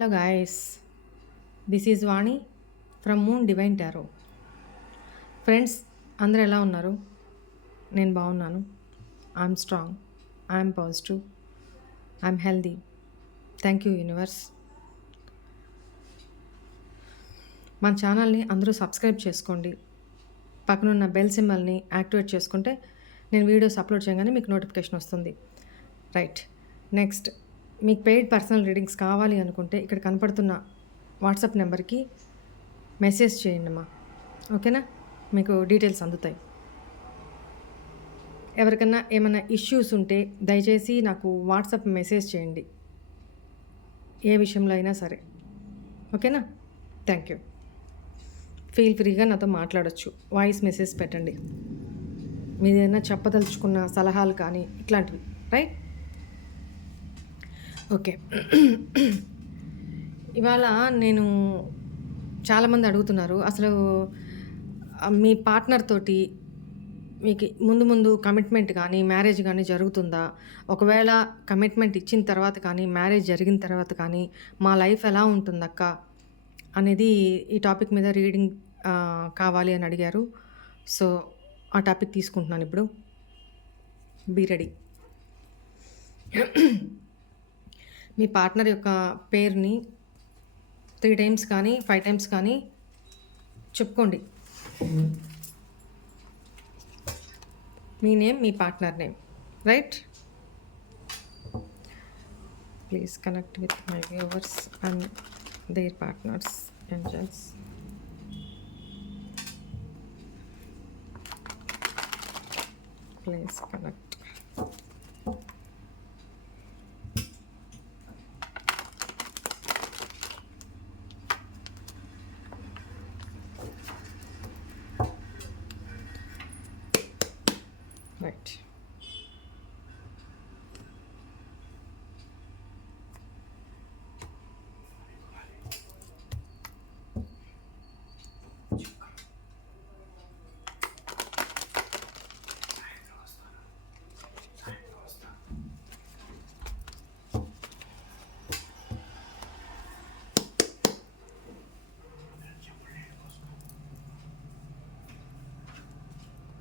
Hello guys, this is Vani from Moon Divine Tarot. Friends అందరూ ఎలా ఉన్నారు? నేను బాగున్నాను. I'm strong, I'm positive, I'm healthy. Thank you universe. మన ఛానల్ని అందరూ సబ్స్క్రైబ్ చేసుకోండి. పక్కనున్న బెల్ సింబల్ని యాక్టివేట్ చేసుకుంటే నేను వీడియోస్ అప్లోడ్ చేయగానే మీకు నోటిఫికేషన్ వస్తుంది. రైట్, నెక్స్ట్ మీకు పెయిడ్ పర్సనల్ రీడింగ్స్ కావాలి అనుకుంటే ఇక్కడ కనపడుతున్న వాట్సాప్ నెంబర్కి మెసేజ్ చేయండి అమ్మా. ఓకేనా? మీకు డీటెయిల్స్ అందుతాయి. ఎవరికన్నా ఏమైనా ఇష్యూస్ ఉంటే దయచేసి నాకు వాట్సాప్ మెసేజ్ చేయండి, ఏ విషయంలో అయినా సరే. ఓకేనా? Thank you. ఫీల్ ఫ్రీగా నాతో మాట్లాడచ్చు. వాయిస్ మెసేజ్ పెట్టండి, మీదేదైనా చెప్పదలుచుకున్న సలహాలు కానీ ఇట్లాంటివి. Right, okay. ఇవాళ నేను చాలామంది అడుగుతున్నారు, అసలు మీ పార్ట్నర్ తోటి మీకు ముందు ముందు కమిట్మెంట్ కానీ మ్యారేజ్ కానీ జరుగుతుందా? ఒకవేళ కమిట్మెంట్ ఇచ్చిన తర్వాత కానీ మ్యారేజ్ జరిగిన తర్వాత కానీ మా లైఫ్ ఎలా ఉంటుందక్క అనేది ఈ టాపిక్ మీద రీడింగ్ కావాలి అని అడిగారు. సో ఆ టాపిక్ తీసుకుంటున్నాను ఇప్పుడు. Be ready. మీ పార్ట్నర్ యొక్క పేరుని 3 టైమ్స్ కానీ 5 టైమ్స్ కానీ చెప్పుకోండి. మీ నేమ్, మీ partner name. Right? Please connect with my viewers and their partners, angels. Please connect. Right.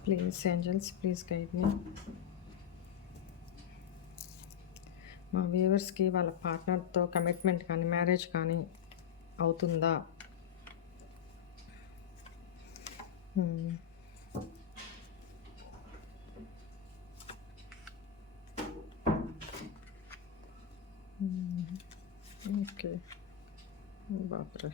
Please, angels, please guide me. మా వ్యూవర్స్కి వాళ్ళ పార్ట్నర్తో కమిట్మెంట్ కానీ మ్యారేజ్ కానీ అవుతుందా? ఓకే, బాప్రే.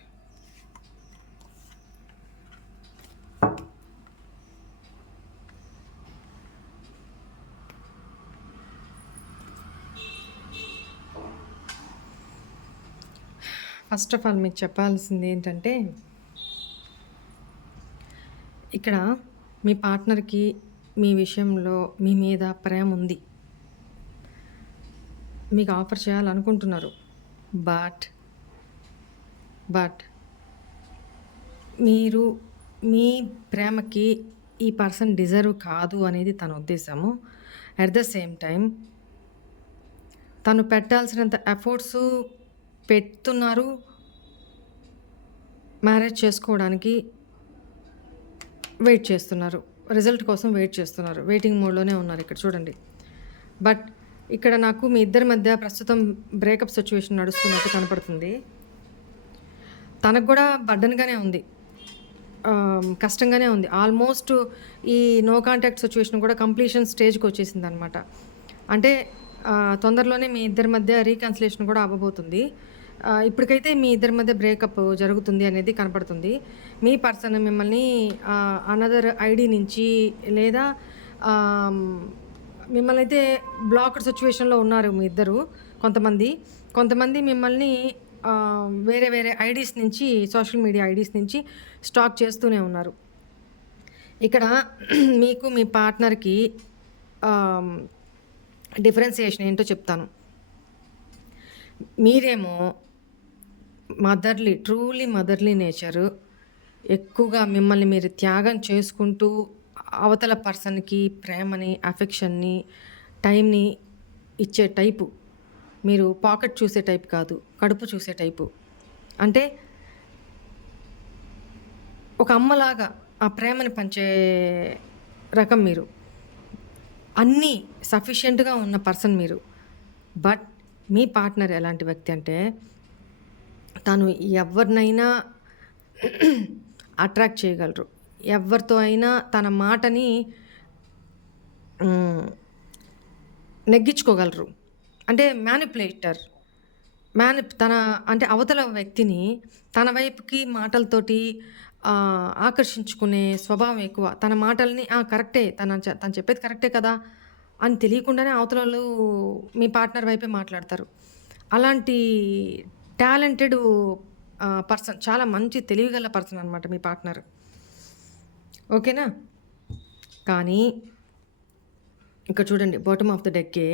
ఫస్ట్ ఆఫ్ ఆల్ మీకు చెప్పాల్సింది ఏంటంటే, ఇక్కడ మీ పార్ట్నర్కి మీ విషయంలో మీ మీద ప్రేమ ఉంది, మీకు ఆఫర్ చేయాలనుకుంటున్నారు. బట్ మీరు మీ ప్రేమకి ఈ పర్సన్ డిజర్వ్ కాదు అనేది తన ఉద్దేశము. అట్ ద సేమ్ టైం తను పెట్టాల్సినంత ఎఫర్ట్స్ పెడుతున్నారు. మ్యారేజ్ చేసుకోవడానికి వెయిట్ చేస్తున్నారు, రిజల్ట్ కోసం వెయిట్ చేస్తున్నారు, వెయిటింగ్ మోడ్లోనే ఉన్నారు ఇక్కడ చూడండి. బట్ ఇక్కడ నాకు మీ ఇద్దరి మధ్య ప్రస్తుతం బ్రేకప్ సిచ్యువేషన్ నడుస్తున్నట్టు కనపడుతుంది. తనకు కూడా బర్డన్గానే ఉంది, కష్టంగానే ఉంది. ఆల్మోస్ట్ ఈ నో కాంటాక్ట్ సిచ్యువేషన్ కూడా కంప్లీషన్ స్టేజ్కి వచ్చేసింది అనమాట. అంటే తొందరలోనే మీ ఇద్దరి మధ్య రీకన్సిలేషన్ కూడా అవ్వబోతుంది. ఇప్పటికైతే మీ ఇద్దరి మధ్య బ్రేకప్ జరుగుతుంది అనేది కనపడుతుంది. మీ పర్సన్ మిమ్మల్ని అనదర్ ఐడి నుంచి లేదా మిమ్మల్ని అయితే బ్లాక్డ్ సిచ్యువేషన్లో ఉన్నారు మీ ఇద్దరు. కొంతమంది మిమ్మల్ని వేరే వేరే ఐడీస్ నుంచి, సోషల్ మీడియా ఐడీస్ నుంచి స్టాక్ చేస్తూనే ఉన్నారు. ఇక్కడ మీకు మీ పార్ట్నర్కి డిఫరెన్సియేషన్ ఏంటో చెప్తాను. మీరేమో ట్రూలీ మదర్లీ నేచరు, ఎక్కువగా మిమ్మల్ని మీరు త్యాగం చేసుకుంటూ అవతల పర్సన్కి ప్రేమని, అఫెక్షన్ని, టైంని ఇచ్చే టైపు. మీరు పాకెట్ చూసే టైప్ కాదు, కడుపు చూసే టైపు. అంటే ఒక అమ్మలాగా ఆ ప్రేమని పంచే రకం మీరు. అన్నీ సఫిషియెంట్‌గా ఉన్న పర్సన్ మీరు. బట్ మీ పార్ట్నర్ ఎలాంటి వ్యక్తి అంటే, తను ఎవరినైనా అట్రాక్ట్ చేయగలరు. ఎవరితో అయినా తన మాటని హ్మ్. నెగ్గించుకోగలరు. అంటే మ్యానిప్యులేటర్. తన అంటే అవతల వ్యక్తిని తన వైపుకి మాటలతోటి ఆకర్షించుకునే స్వభావం ఎక్కువ. తన మాటల్ని కరెక్టే. తను చెప్పేది కరెక్టే కదా! అని తెలియకుండానే అవతలోళ్ళు మీ పార్ట్నర్ వైపే మాట్లాడతారు. అలాంటి టాలెంటెడ్ పర్సన్. చాలా మంచి తెలివిగల పర్సన్ అనమాట మీ పార్ట్నర్. ఓకేనా? కానీ ఇక్కడ చూడండి బాటమ్ ఆఫ్ ద డెక్కే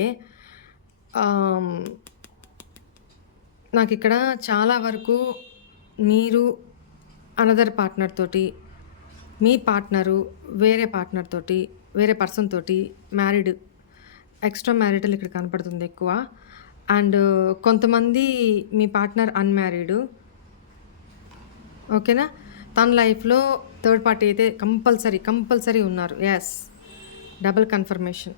ఆహ్, నాకిక్కడ చాలా వరకు మీరు అనదర్ పార్ట్నర్ తోటి, మీ పార్ట్నరు వేరే పార్ట్నర్ తోటి, వేరే పర్సన్ తోటి మ్యారీడ్, ఎక్స్‌ట్రా మ్యారిటల్ ఇక్కడ కనపడుతుంది ఎక్కువ. అండ్ కొంతమంది మీ పార్ట్నర్ అన్‌మ్యారీడు. ఓకేనా? తన లైఫ్‌లో థర్డ్ పార్టీ అయితే కంపల్సరీ ఉన్నారు. Yes. Double confirmation.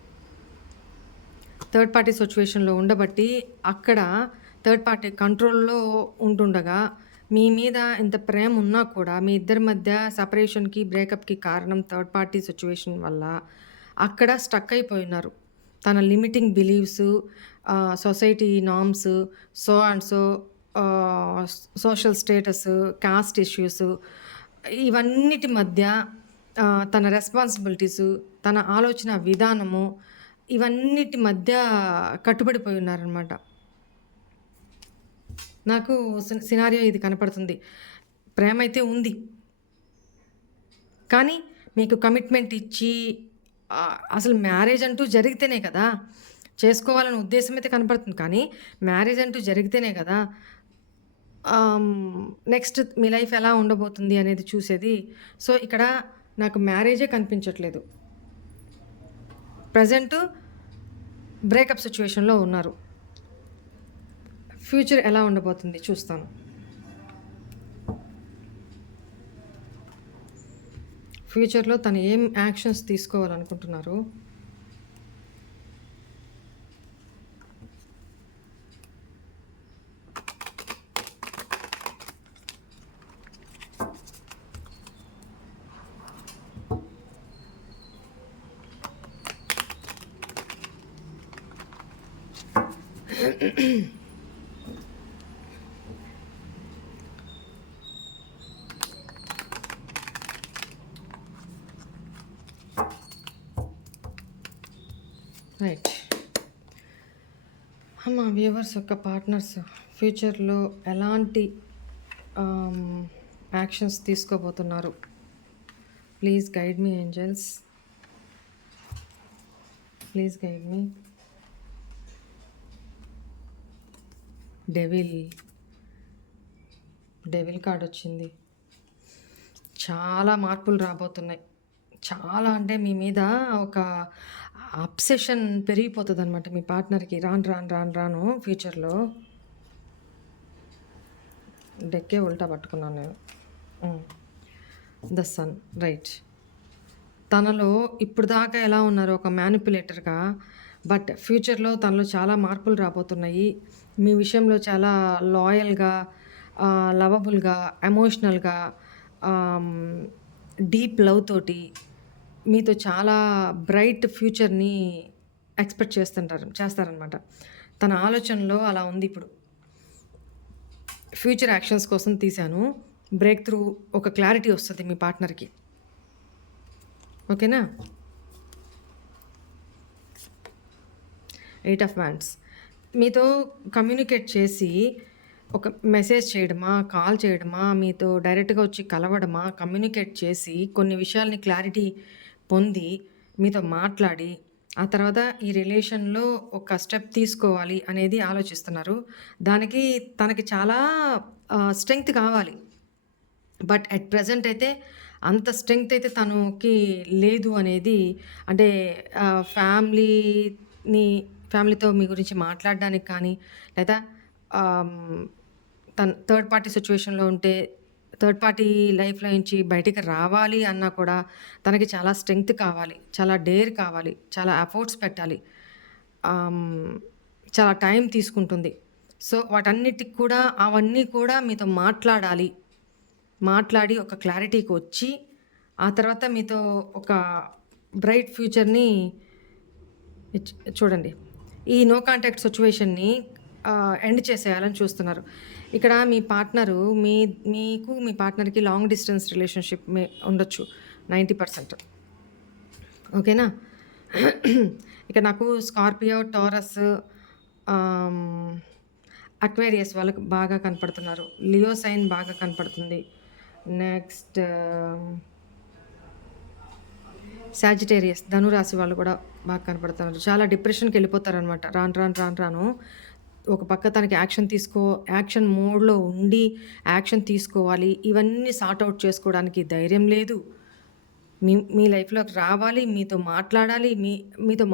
Third party సిట్యుయేషన్‌లో ఉండబట్టి అక్కడ థర్డ్ పార్టీ కంట్రోల్‌లో ఉంటుండగా మీ మీద ఇంత ప్రేమ ఉన్నా కూడా మీ ఇద్దరి మధ్య సెపరేషన్‌కి, బ్రేకప్‌కి కారణం థర్డ్ పార్టీ సిట్యుయేషన్ వల్ల అక్కడ స్టక్ అయిపోయున్నారు. తన limiting believes, society norms, so and so social status, cost issues ఇవన్నిటి మధ్య తన రెస్పాన్సిబిలిటీసు, తన ఆలోచన విధానము ఇవన్నిటి మధ్య కట్టుబడిపోయి ఉన్నారనమాట. నాకు సినారియో ఇది కనపడుతుంది. ప్రేమైతే ఉంది. కానీ మీకు కమిట్మెంట్ ఇచ్చి అసలు మ్యారేజ్ అంటూ జరిగితేనే కదా! చేసుకోవాలనే ఉద్దేశ్యం అయితే కనపడుతుంది. కానీ మ్యారేజ్ అంటూ జరిగితేనే కదా! నెక్స్ట్ మీ లైఫ్ ఎలా ఉండబోతుంది అనేది చూసేది. సో, ఇక్కడ నాకు మ్యారేజే కనిపించట్లేదు. ప్రెజెంటు బ్రేకప్ సిట్యుయేషన్‌లో ఉన్నారు. ఫ్యూచర్ ఎలా ఉండబోతుంది చూస్తాను. ఫ్యూచర్‌లో తను ఏం యాక్షన్స్ తీసుకోవాలనుకుంటున్నారు? రైట్. మా వ్యూవర్స్ యొక్క పార్ట్నర్స్ ఫ్యూచర్‌లో ఎలాంటి యాక్షన్స్ తీసుకోబోతున్నారు? Please guide me angels. Please guide me. Devil card వచ్చింది. చాలా మార్పులు రాబోతున్నాయి. చాలా అంటే మీ మీద ఒక అబ్సెషన్ పెరిగిపోతుందనమాట మీ పార్ట్నర్‌కి రాను ఫ్యూచర్‌లో. డెక్కే ఉల్టా పట్టుకున్నాను నేను. The sun. రైట్. తనలో ఇప్పుడు దాకా ఎలా ఉన్నారో ఒక మ్యానిప్యులేటర్‌గా, బట్ ఫ్యూచర్‌లో తనలో చాలా మార్పులు రాబోతున్నాయి. మీ విషయంలో చాలా లాయల్‌గా, లవబుల్‌గా, ఎమోషనల్‌గా, డీప్ లవ్ తోటి మీతో చాలా బ్రైట్ ఫ్యూచర్‌ని ఎక్స్‌పెక్ట్ చేస్తారనమాట. తన ఆలోచనలో అలా ఉంది ఇప్పుడు. ఫ్యూచర్ యాక్షన్స్ కోసం తీశాను. బ్రేక్ త్రూ ఒక క్లారిటీ వస్తది మీ పార్ట్నర్‌కి. ఓకేనా? 8 ఆఫ్ వాండ్స్. మీతో కమ్యూనికేట్ చేసి ఒక మెసేజ్ చేయడమా, కాల్ చేయడమా, మీతో డైరెక్ట్‌గా వచ్చి కలవడమా, కమ్యూనికేట్ చేసి కొన్ని విషయాల్ని క్లారిటీ పొంది, మీతో మాట్లాడి, ఆ తర్వాత ఈ రిలేషన్‌లో ఒక స్టెప్ తీసుకోవాలి అనేది ఆలోచిస్తున్నారు. దానికి తనకి చాలా స్ట్రెంగ్త్ కావాలి. బట్ అట్ ప్రెజెంట్ అయితే అంత స్ట్రెంగ్త్ అయితే తనకి లేదు అనేది, అంటే ఫ్యామిలీతో మీ గురించి మాట్లాడడానికి కానీ, లేదా తను థర్డ్ పార్టీ సిట్యుయేషన్‌లో ఉంటే, థర్డ్ పార్టీ లైఫ్‌లో నుంచి బయటికి రావాలి అన్నా కూడా తనకి చాలా స్ట్రెంగ్త్ కావాలి. చాలా డేర్ కావాలి. చాలా ఎఫర్ట్స్ పెట్టాలి. చాలా టైం తీసుకుంటుంది. సో, వాటన్నిటికి కూడా అవన్నీ కూడా మీతో మాట్లాడాలి. మాట్లాడి ఒక క్లారిటీకొచ్చి, ఆ తర్వాత మీతో ఒక బ్రైట్ ఫ్యూచర్‌ని చూడండి. ఈ నో కాంటాక్ట్ సిట్యుయేషన్‌ని ఎండ్ చేసేయాలని చూస్తున్నారు. ఇక్కడ మీ పార్ట్నరు మీకు మీ పార్ట్నర్‌కి లాంగ్ డిస్టెన్స్ రిలేషన్‌షిప్ ఉండొచ్చు 90%. ఓకేనా? ఇక్కడ నాకు స్కార్పియో, టారస్, ఆహ్, అక్వేరియస్ వాళ్ళకి బాగా కనపడుతున్నారు. లియో సైన్ బాగా కనపడుతుంది. నెక్స్ట్ సాజిటేరియస్ ధనురాశి వాళ్ళు కూడా బాగా కనపడుతున్నారు. చాలా డిప్రెషన్‌కెళ్ళిపోతారనమాట. రాను ఒక పక్క తనకి యాక్షన్ మోడ్‌లో ఉండి యాక్షన్ తీసుకోవాలి. ఇవన్నీ సార్ట్ ఔట్ చేసుకోవడానికి ధైర్యం లేదు. మీ లైఫ్‌లోకి రావాలి. మీతో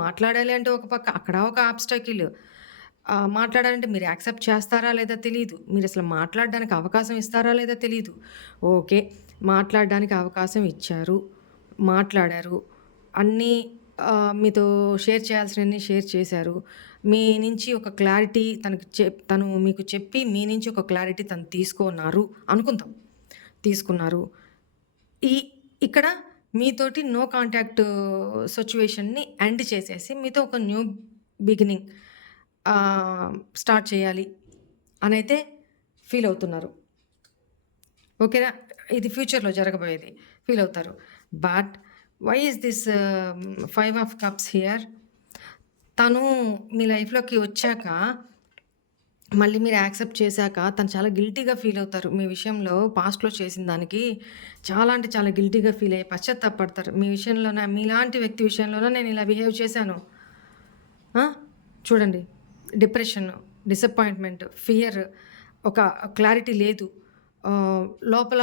మాట్లాడాలి అంటే ఒక పక్క అక్కడ ఒక ఆబ్‌స్టాకిల్. మాట్లాడాలంటే మీరు యాక్సెప్ట్ చేస్తారా లేదా తెలీదు. మీరసలు మాట్లాడడానికి అవకాశం ఇస్తారా లేదా తెలీదు. ఓకే. మాట్లాడడానికి అవకాశం ఇచ్చారు. మాట్లాడారు. అన్నీ మీతో షేర్ చేయాల్సినవన్నీ షేర్ చేశారు. మీ నుంచి ఒక క్లారిటీ తను మీకు చెప్పి మీ నుంచి ఒక క్లారిటీ తను అనుకుందాం. తీసుకున్నారు. ఈ ఇక్కడ మీతోటి నో కాంటాక్ట్ సిట్యుయేషన్‌ని ఎండ్ చేసేసి మీతో ఒక న్యూ బిగినింగ్ స్టార్ట్ చేయాలి అనైతే ఫీల్ అవుతున్నారు. ఓకేనా? ఇది ఫ్యూచర్‌లో జరగబోయేది. ఫీల్ అవుతారు. But why is this 5 of cups here? తను మీ లైఫ్‌లోకి వచ్చాక, మళ్ళీ మీరు యాక్సెప్ట్ చేశాక తను చాలా గిల్టీగా ఫీల్ అవుతారు. మీ విషయంలో పాస్ట్‌లో చేసిన దానికి చాలా అంటే చాలా గిల్టీగా ఫీల్ అయ్యి పశ్చాత్తాపపడతారు. మీలాంటి వ్యక్తి విషయంలోనే నేను ఇలా బిహేవ్ చేశాను. చూడండి, డిప్రెషన్, డిసప్పాయింట్‌మెంట్, ఫియర్, ఒక క్లారిటీ లేదు. లోపల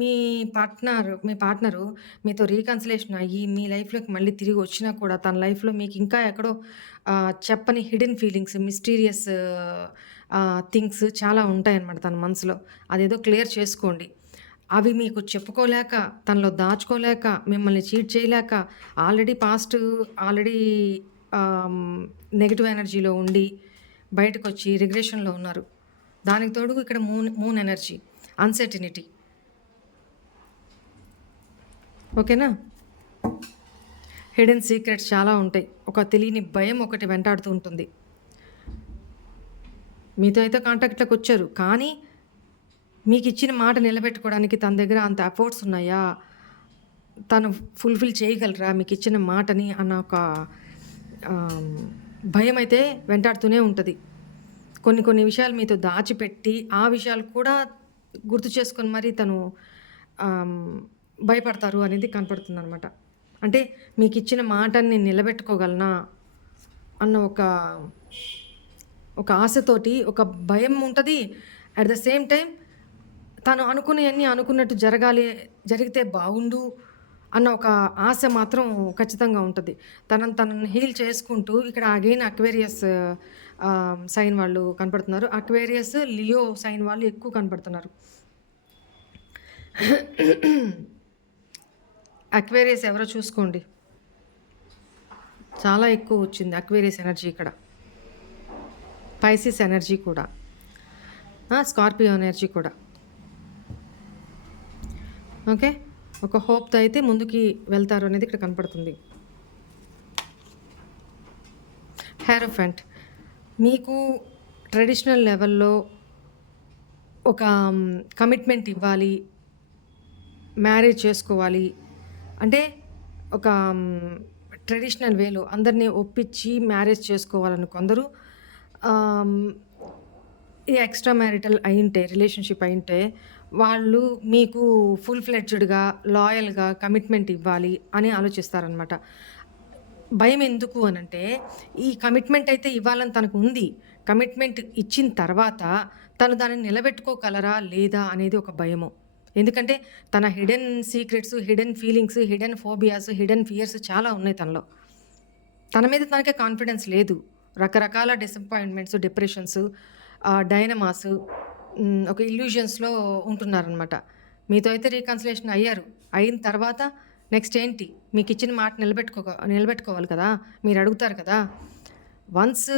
మీ పార్ట్నరు మీతో రీకన్సిలేషన్ అయ్యి, మీ లైఫ్‌లోకి మళ్ళీ తిరిగి వచ్చినా కూడా తన లైఫ్‌లో మీకు ఇంకా ఎక్కడో చెప్పని హిడెన్ ఫీలింగ్స్, మిస్టీరియస్ థింగ్స్ చాలా ఉంటాయన్నమాట తన మనసులో. అదేదో క్లియర్ చేసుకోండి. అవి మీకు చెప్పుకోలేక, తనలో దాచుకోలేక, మిమ్మల్ని చీట్ చేయలేక, ఆల్రెడీ నెగెటివ్ ఎనర్జీలో ఉండి బయటకొచ్చి రిగ్రెషన్‌లో ఉన్నారు. దానికి తోడు ఇక్కడ మూన్ ఎనర్జీ, అన్‌సర్టెనిటీ. ఓకేనా? హిడెన్ సీక్రెట్స్ చాలా ఉంటాయి. ఒక తెలియని భయం ఒకటి వెంటాడుతూ ఉంటుంది. మీతో అయితే కాంటాక్ట్‌లోకి వచ్చారు. కానీ మీకిచ్చిన మాట నిలబెట్టుకోవడానికి తన దగ్గర అంత ఎఫర్ట్స్ ఉన్నాయా? తను ఫుల్‌ఫిల్ చేయగలరా మీకిచ్చిన మాటని అన్న ఒక భయమైతే వెంటాడుతూనే ఉంటది. కొన్ని విషయాలు మీతో దాచిపెట్టి, ఆ విషయాలు కూడా గుర్తు చేసుకొని మరి తను భయపడతారు అనేది కనపడుతుందనమాట. అంటే మీకిచ్చిన మాటని నేను నిలబెట్టుకోగలనా అన్న ఒక ఆశతోటి ఒక భయం ఉంటది. అట్ ద సేమ్ టైమ్ తను అనుకున్నయన్నీ అనుకున్నట్టు జరిగితే బాగుండు అన్న ఒక ఆశ మాత్రం ఖచ్చితంగా ఉంటది. తనని హీల్ చేసుకుంటూ ఇక్కడ అగైన్ అక్వేరియస్ సైన్ వాళ్ళు కనపడుతున్నారు. అక్వేరియస్, లియో సైన్ వాళ్ళు ఎక్కువ కనపడుతున్నారు. అక్వేరియస్ ఎవరో చూసుకోండి. చాలా ఎక్కువ వచ్చింది అక్వేరియస్ ఎనర్జీ ఇక్కడ. పైసిస్ ఎనర్జీ కూడా. స్కార్పియో ఎనర్జీ కూడా. ఓకే. ఒక హోప్‌తో అయితే ముందుకి వెళ్తారు అనేది ఇక్కడ కనపడుతుంది. హెరోఫెంట్ మీకు ట్రెడిషనల్ లెవెల్‌లో ఒక కమిట్మెంట్ ఇవ్వాలి. మ్యారేజ్ చేసుకోవాలి. అంటే ఒక ట్రెడిషనల్ వేలో అందరిని ఒప్పించి మ్యారేజ్ చేసుకోవాలని కొందరు. ఈ ఎక్స్ట్రా మ్యారిటల్ రిలేషన్‌షిప్ అయింటే వాళ్ళు మీకు ఫుల్ ఫ్లెడ్జ్డ్‌గా, లాయల్‌గా కమిట్మెంట్ ఇవ్వాలి అని ఆలోచిస్తారనమాట. భయం ఎందుకు అనంటే, ఈ కమిట్మెంట్ అయితే ఇవ్వాలని తనకు ఉంది. కమిట్మెంట్ ఇచ్చిన తర్వాత తను దానిని నిలబెట్టుకోగలరా లేదా అనేది ఒక భయము. ఎందుకంటే తన hidden secrets, hidden feelings, hidden phobias, hidden fears చాలా ఉన్నాయి తనలో. తన మీద తనకే కాన్ఫిడెన్స్ లేదు. రకరకాల డిసప్పాయింట్మెంట్స్, డిప్రెషన్స్, డైనమాస్, ఒక ఇల్యూజన్స్‌లో ఉంటున్నారనమాట. మీతో అయితే రీకన్సిలియేషన్ అయ్యారు. అయిన తర్వాత నెక్స్ట్ ఏంటి? మీకిచ్చిన మాట నిలబెట్టుకోవాలి కదా! మీరు అడుగుతారు కదా! వన్స్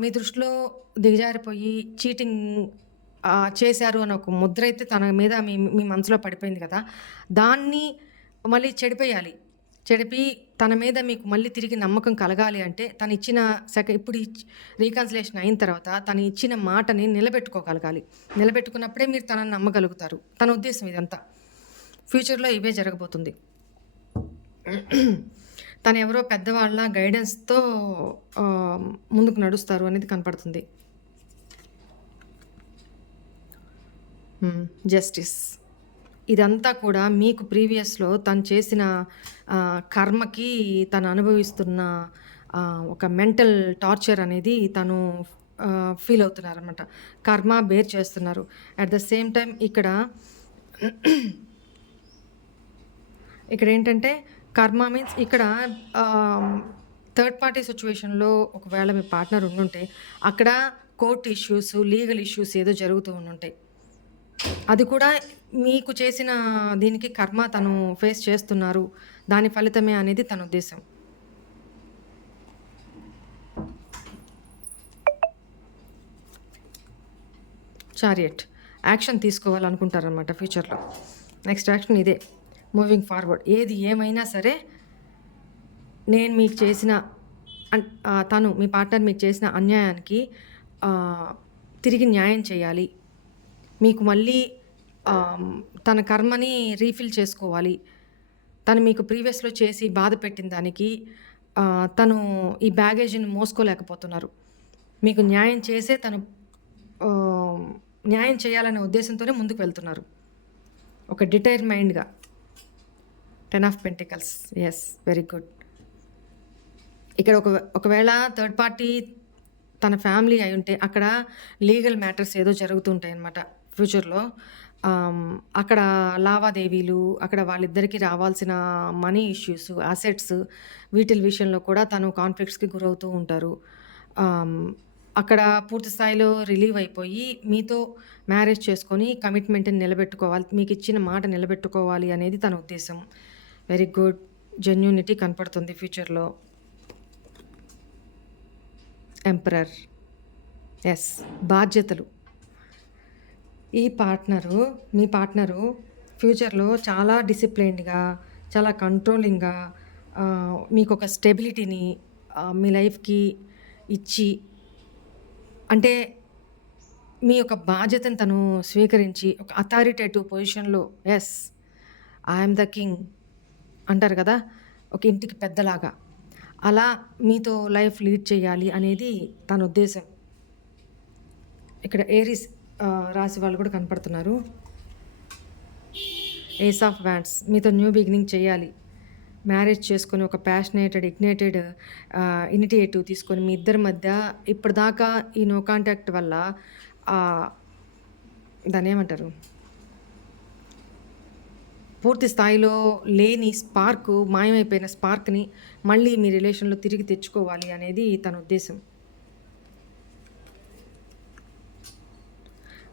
మీ దృష్టిలో దిగజారిపోయి చీటింగ్ చేశారు అని ఒక ముద్ర అయితే తన మీద మీ మీ మనసులో పడిపోయింది కదా! దాన్ని మళ్ళీ చెడిపేయాలి. చెడిపి తన మీద మీకు మళ్ళీ తిరిగి నమ్మకం కలగాలి అంటే తనిచ్చిన ఇప్పుడు రీకన్సిలియేషన్ అయిన తర్వాత తను ఇచ్చిన మాటని నిలబెట్టుకోగలగాలి. నిలబెట్టుకున్నప్పుడే మీరు తనని నమ్మగలుగుతారు. తన ఉద్దేశ్యం ఇదంతా. ఫ్యూచర్‌లో ఇవే జరగబోతుంది. తను ఎవరో పెద్దవాళ్ళ గైడెన్స్‌తో ముందుకు నడుస్తారు అనేది కనపడుతుంది. జస్టిస్. ఇదంతా కూడా మీకు ప్రీవియస్‌లో తను చేసిన కర్మకి తను అనుభవిస్తున్న ఒక మెంటల్ టార్చర్ అనేది తను ఫీల్ అవుతున్నారనమాట. కర్మ బేర్ చేస్తున్నారు. అట్ ద సేమ్ టైమ్ ఇక్కడేంటంటే కర్మ మీన్స్ ఇక్కడ థర్డ్ పార్టీ సిట్యుయేషన్‌లో ఒకవేళ మీ పార్ట్నర్ ఉండుంటే అక్కడ కోర్ట్ ఇష్యూస్, లీగల్ ఇష్యూస్ ఏదో జరుగుతూ ఉండుంటాయి. అది కూడా మీకు చేసిన దీనికి కర్మ తను ఫేస్ చేస్తున్నారు. దాని ఫలితమే అనేది తన ఉద్దేశం. చారియట్. యాక్షన్ తీసుకోవాలనుకుంటారనమాట ఫ్యూచర్‌లో. నెక్స్ట్ యాక్షన్ ఇదే. Moving forward. ఏది ఏమైనా సరే నేను మీకు చేసిన తను మీ పార్ట్నర్ మీకు చేసిన అన్యాయానికి తిరిగి న్యాయం చేయాలి. మీకు మళ్ళీ తన కర్మని రీఫిల్ చేసుకోవాలి. తను మీకు ప్రీవియస్‌లో చేసి బాధ పెట్టిన దానికి తను ఈ బ్యాగేజ్‌ని మోసుకోలేకపోతున్నారు. మీకు న్యాయం చేసే తను న్యాయం చేయాలనే ఉద్దేశంతోనే ముందుకు వెళ్తున్నారు. ఒక డిటైర్మైండ్‌గా. 10 of pentacles. Yes. Very good. ఇక్కడ ఒకవేళ థర్డ్ పార్టీ తన ఫ్యామిలీ అయ్యుంటే అక్కడ లీగల్ మ్యాటర్స్ ఏదో జరుగుతుంటాయన్నమాట ఫ్యూచర్‌లో. అక్కడ లావాదేవీలు, అక్కడ వాళ్ళిద్దరికీ రావాల్సిన మనీ ఇష్యూస్, అసెట్స్ వీటి విషయంలో కూడా తను కాన్‌ఫ్లిక్ట్స్‌కి గురవుతూ ఉంటారు. అక్కడ పూర్తి స్థాయిలో రిలీవ్ అయిపోయి మీతో మ్యారేజ్ చేసుకొని కమిట్మెంట్‌ని నిలబెట్టుకోవాలి. మీకిచ్చిన మాట నిలబెట్టుకోవాలి అనేది తన ఉద్దేశం. Very good. జెన్యూనిటీ కనపడుతుంది ఫ్యూచర్‌లో. ఎంపరర్. యెస్. బాధ్యతలు. మీ పార్ట్నరు ఫ్యూచర్‌లో చాలా డిసిప్లైన్డ్‌గా, చాలా కంట్రోలింగ్‌గా మీకొక స్టెబిలిటీని మీ లైఫ్‌కి ఇచ్చి, అంటే మీ యొక్క బాధ్యతను తను స్వీకరించి ఒక అథారిటేటివ్ పొజిషన్‌లో yes. I am the king అంటారు కదా! ఒక ఇంటికి పెద్దలాగా. అలా మీతో లైఫ్ లీడ్ చేయాలి అనేది తన ఉద్దేశం. ఇక్కడ ఏరీస్ రాశి వాళ్ళు కూడా కనపడుతున్నారు. Ace of wands. మీతో న్యూ బిగినింగ్ చేయాలి. మ్యారేజ్ చేసుకొని ఒక ప్యాషనేటెడ్, ఇనిటియేటివ్ తీసుకొని మీ ఇద్దరి మధ్య ఇప్పటిదాకా ఈ నో కాంటాక్ట్ వల్ల దాన్నేమంటారు? పూర్తి స్థాయిలో లేని స్పార్క్, మాయమైపోయిన స్పార్క్‌ని మళ్ళీ మీ రిలేషన్‌లో తిరిగి తెచ్చుకోవాలి అనేది తన ఉద్దేశం.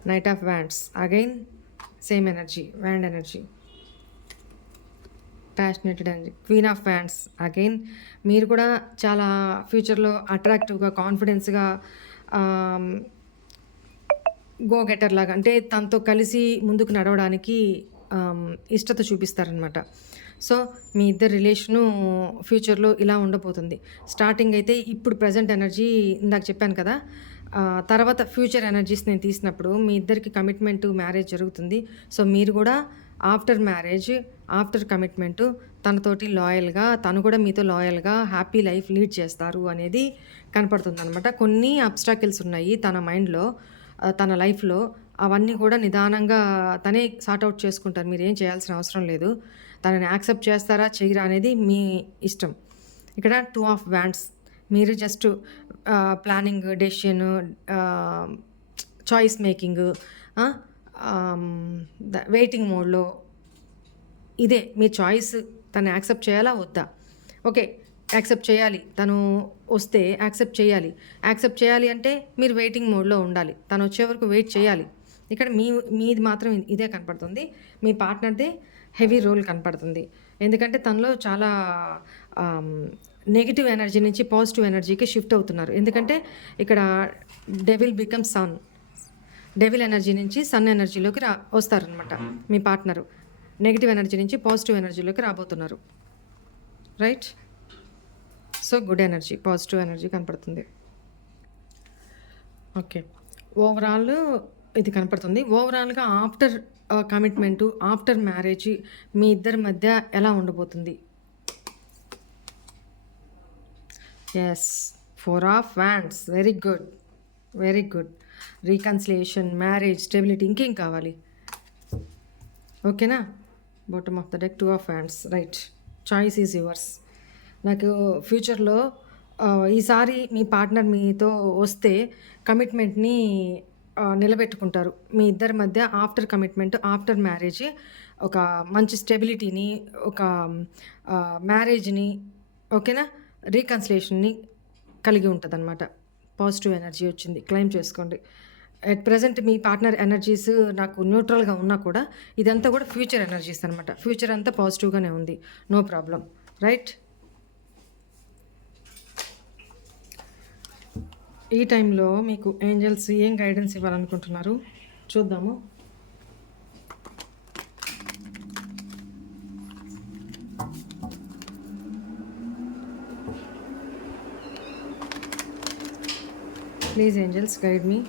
Knight of wands. Again same energy. Wand energy. Passionated energy. Queen of wands. Again మీరు కూడా చాలా ఫ్యూచర్‌లో అట్రాక్టివ్‌గా, కాన్ఫిడెన్స్‌గా గో గెటర్ లాగా, అంటే తనతో కలిసి ముందుకు నడవడానికి ఇష్టత చూపిస్తారనమాట. సో మీ ఇద్దరి రిలేషను ఫ్యూచర్‌లో ఇలా ఉండబోతుంది. స్టార్టింగ్ అయితే ఇప్పుడు ప్రెజెంట్ ఎనర్జీ ఇందాక చెప్పాను కదా! తర్వాత ఫ్యూచర్ ఎనర్జీస్ నేను తీసినప్పుడు మీ ఇద్దరికి కమిట్మెంటు, మ్యారేజ్ జరుగుతుంది. సో మీరు కూడా ఆఫ్టర్ మ్యారేజ్, ఆఫ్టర్ కమిట్మెంటు తనతోటి లాయల్‌గా, తను కూడా మీతో లాయల్‌గా హ్యాపీ లైఫ్ లీడ్ చేస్తారు అనేది కనపడుతుందనమాట. కొన్ని అబ్స్టాకిల్స్ ఉన్నాయి తన మైండ్‌లో, తన లైఫ్‌లో. అవన్నీ కూడా నిదానంగా తనే సార్ట్ ఔట్ చేసుకుంటారు. మీరేం చేయాల్సిన అవసరం లేదు. తనని యాక్సెప్ట్ చేస్తారా, చెయ్యరా అనేది మీ ఇష్టం. ఇక్కడ 2 ఆఫ్ వ్యాండ్స్. మీరు just planning, decision, choice making, waiting మోడ్‌లో. ఇదే మీ చాయిస్. తను యాక్సెప్ట్ చేయాలా వద్దా? ఓకే. యాక్సెప్ట్ చేయాలి. తను వస్తే యాక్సెప్ట్ చేయాలి. యాక్సెప్ట్ చేయాలి అంటే మీరు వెయిటింగ్ మోడ్‌లో ఉండాలి. తను వచ్చే వరకు వెయిట్ చేయాలి. ఇక్కడ మీది మాత్రం ఇదే కనపడుతుంది. మీ పార్ట్నర్‌దే హెవీ రోల్ కనపడుతుంది. ఎందుకంటే తనలో చాలా నెగెటివ్ ఎనర్జీ నుంచి పాజిటివ్ ఎనర్జీకి షిఫ్ట్ అవుతున్నారు. ఎందుకంటే ఇక్కడ devil become sun. Devil energy నుంచి సన్ ఎనర్జీలోకి వస్తారనమాట మీ పార్ట్నరు. నెగెటివ్ ఎనర్జీ నుంచి పాజిటివ్ ఎనర్జీలోకి రాబోతున్నారు. Right? So good energy, positive energy కనపడుతుంది. ఓకే, ఓవరాల్ ఇది కనపడుతుంది. ఓవరాల్గా ఆఫ్టర్ కమిట్మెంటు, ఆఫ్టర్ మ్యారేజ్ మీ ఇద్దరి మధ్య ఎలా ఉండబోతుంది? Yes, 4 of wands. Very good, very good. Reconciliation, marriage, stability, ఇంకేం కావాలి? ఓకేనా? Bottom of the deck 2 of wands. Right, choice is yours. నాకు ఫ్యూచర్లో ఈసారి మీ పార్ట్నర్ మీతో వస్తే కమిట్మెంట్ని నిలబెట్టుకుంటారు. మీ ఇద్దరి మధ్య ఆఫ్టర్ కమిట్మెంట్, ఆఫ్టర్ మ్యారేజ్ ఒక మంచి స్టెబిలిటీని, ఒక మ్యారేజ్ని, ఓకేనా, రీకన్సిలేషన్ని కలిగి ఉంటుంది అనమాట. పాజిటివ్ ఎనర్జీ వచ్చింది, క్లైమ్ చేసుకోండి. At present me partner energies నాకు న్యూట్రల్గా ఉన్నా కూడా ఇదంతా కూడా ఫ్యూచర్ ఎనర్జీస్ అనమాట. ఫ్యూచర్ అంతా పాజిటివ్గానే ఉంది, నో ప్రాబ్లం. రైట్? ఈ టైంలో మీకు ఏంజల్స్ ఏం గైడెన్స్ ఇవ్వాలనుకుంటున్నారు చూద్దాము. Please angels guide me.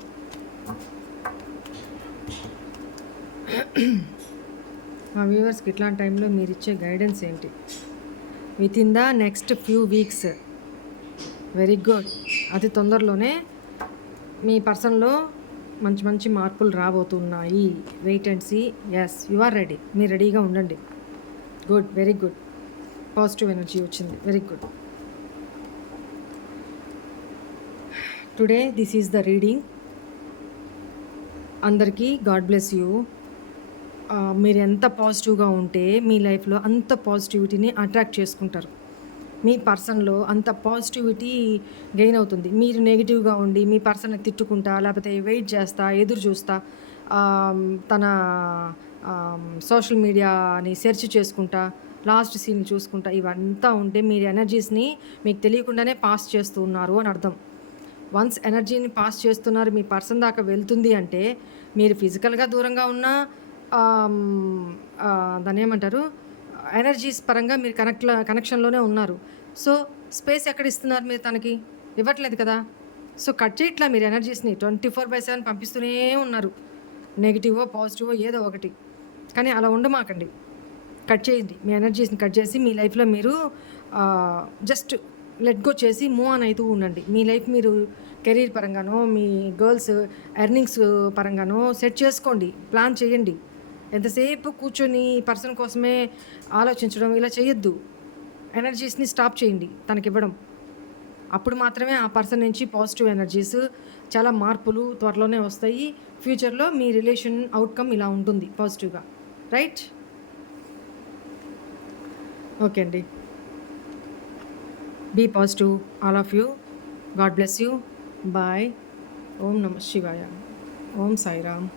మా వ్యూవర్స్కి ఇట్లాంటి టైంలో మీరు ఇచ్చే గైడెన్స్ ఏంటి? Within the next few weeks. Very good. అతి తొందరలోనే మీ పర్సన్లో మంచి మంచి మార్పులు రాబోతున్నాయి. Wait and see. Yes, you are ready. మీరు రెడీగా ఉండండి. Good, very good. Positive energy వచ్చింది. Very good. Today this is the reading. అందరికీ గాడ్ బ్లెస్ యూ. మీరు ఎంత పాజిటివ్గా ఉంటే మీ లైఫ్లో అంత పాజిటివిటీని అట్రాక్ట్ చేసుకుంటారు. మీ పర్సన్లో అంత పాజిటివిటీ గెయిన్ అవుతుంది. మీరు నెగిటివ్గా ఉండి మీ పర్సన్ని తిట్టుకుంటా, లేకపోతే వెయిట్ చేస్తా, ఎదురు చూస్తా, తన సోషల్ మీడియాని సెర్చ్ చేసుకుంటా, లాస్ట్ సీన్ చూసుకుంటా, ఇవంతా ఉంటే మీరు ఎనర్జీస్ని మీకు తెలియకుండానే పాస్ చేస్తూ ఉన్నారు అని అర్థం. వన్స్ ఎనర్జీని పాస్ చేస్తున్నారు, మీ పర్సన్ దాకా వెళ్తుంది అంటే మీరు ఫిజికల్గా దూరంగా ఉన్నా దాన్ని ఏమంటారు, ఎనర్జీస్ పరంగా మీరు కనెక్షన్లోనే ఉన్నారు. సో స్పేస్ ఎక్కడ ఇస్తున్నారు మీరు? తనకి ఇవ్వట్లేదు కదా. సో కట్ చేయట్లా మీరు ఎనర్జీస్ని 24/7 పంపిస్తూనే ఉన్నారు. నెగిటివో పాజిటివో ఏదో ఒకటి. కానీ అలా ఉండమాకండి. కట్ చేయండి మీ ఎనర్జీస్ని. కట్ చేసి మీ లైఫ్లో మీరు జస్ట్ లెట్ గో చేసి మూవ్ ఆన్ అవుతూ ఉండండి. మీ లైఫ్ మీరు కెరీర్ పరంగానో, మీ గర్ల్స్ ఎర్నింగ్స్ పరంగానో సెట్ చేసుకోండి, ప్లాన్ చేయండి. ఎంతసేపు కూర్చొని పర్సన్ కోసమే ఆలోచించడం ఇలా చేయొద్దు. ఎనర్జీస్ని స్టాప్ చేయండి తనకి ఇవ్వడం. అప్పుడు మాత్రమే ఆ పర్సన్ నుంచి పాజిటివ్ ఎనర్జీస్, చాలా మార్పులు త్వరలోనే వస్తాయి. ఫ్యూచర్లో మీ రిలేషన్ అవుట్కమ్ ఇలా ఉంటుంది పాజిటివ్గా. రైట్? ఓకే అండి. Be positive all of you. God bless you. Bye. ఓం నమః శివాయ. ఓం సాయిరామ్.